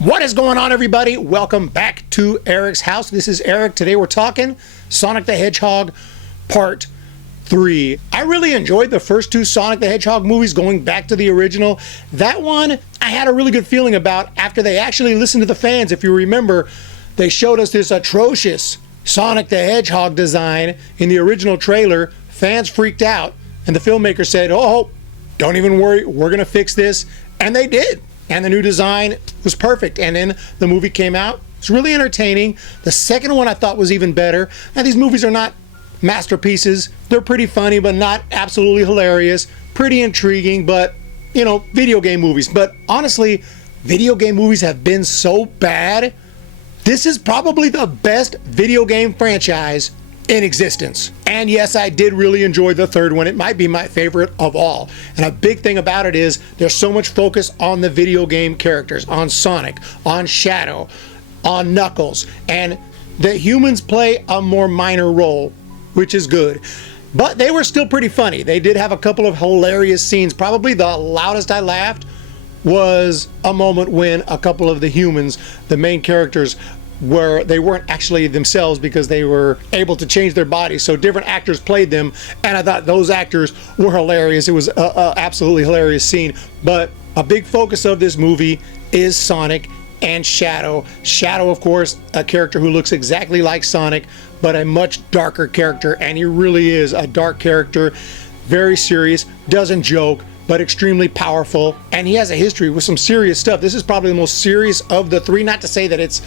What is going on, everybody? Welcome back to Eric's house. This is Eric. Today we're talking Sonic the Hedgehog Part 3. I really enjoyed the first two Sonic the Hedgehog movies, going back to the original. That one I had a really good feeling about after they actually listened to the fans. If you remember, they showed us this atrocious Sonic the Hedgehog design in the original trailer. Fans freaked out, and the filmmaker said, "Oh, don't even worry, we're gonna fix this," and they did. And the new design was perfect. And then the movie came out. It's really entertaining. The second one I thought was even better. Now, these movies are not masterpieces. They're pretty funny, but not absolutely hilarious. Pretty intriguing, but, you know, video game movies. But honestly, video game movies have been so bad. This is probably the best video game franchise in existence. And yes, I did really enjoy the third one. It might be my favorite of all. And a big thing about it is there's so much focus on the video game characters, on Sonic, on Shadow, on Knuckles, and the humans play a more minor role, which is good. But they were still pretty funny. They did have a couple of hilarious scenes. Probably the loudest I laughed was a moment when a couple of the humans, the main characters, where they weren't actually themselves because they were able to change their bodies, so different actors played them, and I thought those actors were hilarious. It was a absolutely hilarious scene. But a big focus of this movie is Sonic and Shadow. Shadow, of course, a character who looks exactly like Sonic, but a much darker character, and he really is a dark character, very serious, doesn't joke, but extremely powerful, and he has a history with some serious stuff. This is probably the most serious of the three. Not to say that it's,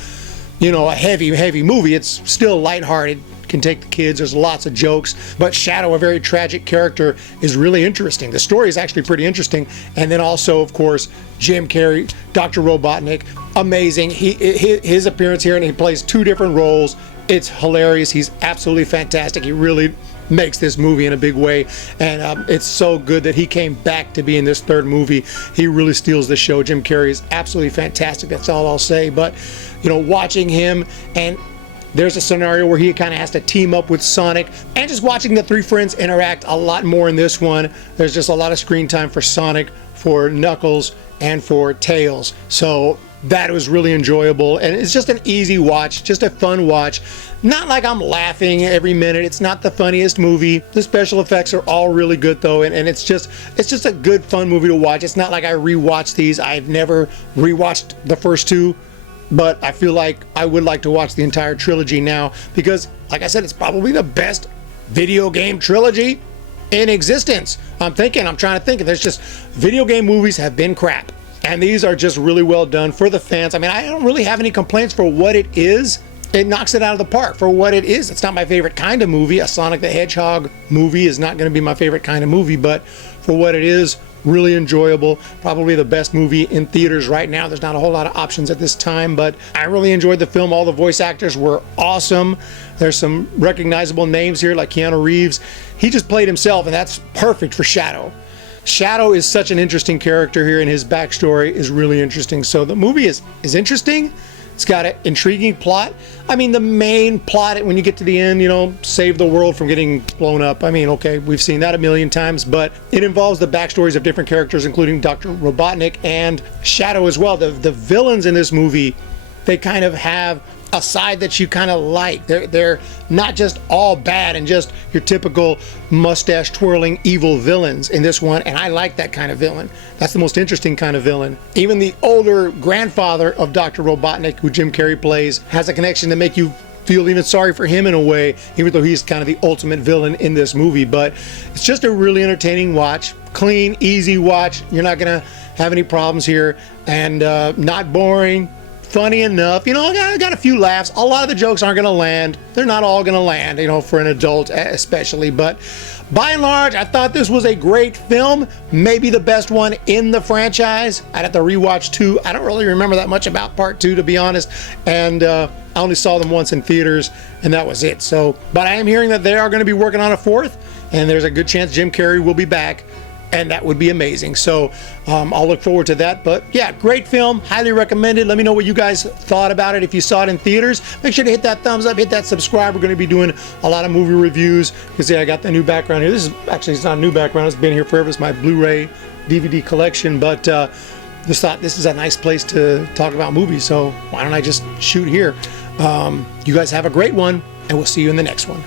you know, a heavy movie. It's still lighthearted, can take the kids, there's lots of jokes. But Shadow, a very tragic character, is really interesting. The story is actually pretty interesting. And then also, of course, Jim Carrey, Dr. Robotnik, amazing. His appearance here, and he plays two different roles. It's hilarious. He's absolutely fantastic. He really makes this movie in a big way, and it's so good that he came back to be in this third movie. He really steals the show. Jim Carrey is absolutely fantastic. That's all I'll say. But, you know, watching him, and there's a scenario where he kind of has to team up with Sonic, and just watching the three friends interact a lot more in this one. There's just a lot of screen time for Sonic, for Knuckles, and for Tails. So that was really enjoyable, and it's just an easy watch, just a fun watch. Not like I'm laughing every minute. It's not the funniest movie. The special effects are all really good though, and it's just a good fun movie to watch. It's not like I rewatch these. I've never rewatched the first two, but I feel like I would like to watch the entire trilogy now, because like I said, it's probably the best video game trilogy in existence. I'm trying to think, there's just, video game movies have been crap, and these are just really well done for the fans. I mean, I don't really have any complaints for what it is. It knocks it out of the park for what it is. It's not my favorite kind of movie. A Sonic the Hedgehog movie is not going to be my favorite kind of movie, but for what it is, really enjoyable. Probably the best movie in theaters right now. There's not a whole lot of options at this time, but I really enjoyed the film. All the voice actors were awesome. There's some recognizable names here, like Keanu Reeves. He just played himself, and that's perfect for Shadow. Shadow is such an interesting character here, and his backstory is really interesting. So the movie is interesting. It's got an intriguing plot. I mean, the main plot, when you get to the end, you know, save the world from getting blown up. I mean, okay, we've seen that a million times, but it involves the backstories of different characters, including Dr. Robotnik and Shadow as well. The villains in this movie, they kind of have a side that you kind of like. They're not just all bad and just your typical mustache twirling evil villains in this one, and I like that kind of villain. That's the most interesting kind of villain. Even the older grandfather of Dr. Robotnik, who Jim Carrey plays, has a connection to make you feel even sorry for him in a way, even though he's kind of the ultimate villain in this movie. But it's just a really entertaining watch. Clean, easy watch. You're not gonna have any problems here, and not boring. Funny enough, you know, I got a few laughs. A lot of the jokes aren't going to land. They're not all going to land, you know, for an adult especially. But by and large, I thought this was a great film. Maybe the best one in the franchise. I'd have to rewatch 2. I don't really remember that much about part 2, to be honest. And I only saw them once in theaters, and that was it. So, but I am hearing that they are going to be working on a 4th, and there's a good chance Jim Carrey will be back, and that would be amazing. So I'll look forward to that. But yeah, great film, highly recommended. Let me know what you guys thought about it. If you saw it in theaters, make sure to hit that thumbs up, hit that subscribe. We're going to be doing a lot of movie reviews. You can see I got the new background here. This is actually, it's not a new background, it's been here forever. It's my Blu-ray DVD collection. But just thought this is a nice place to talk about movies, so why don't I just shoot here? You guys have a great one, and we'll see you in the next one.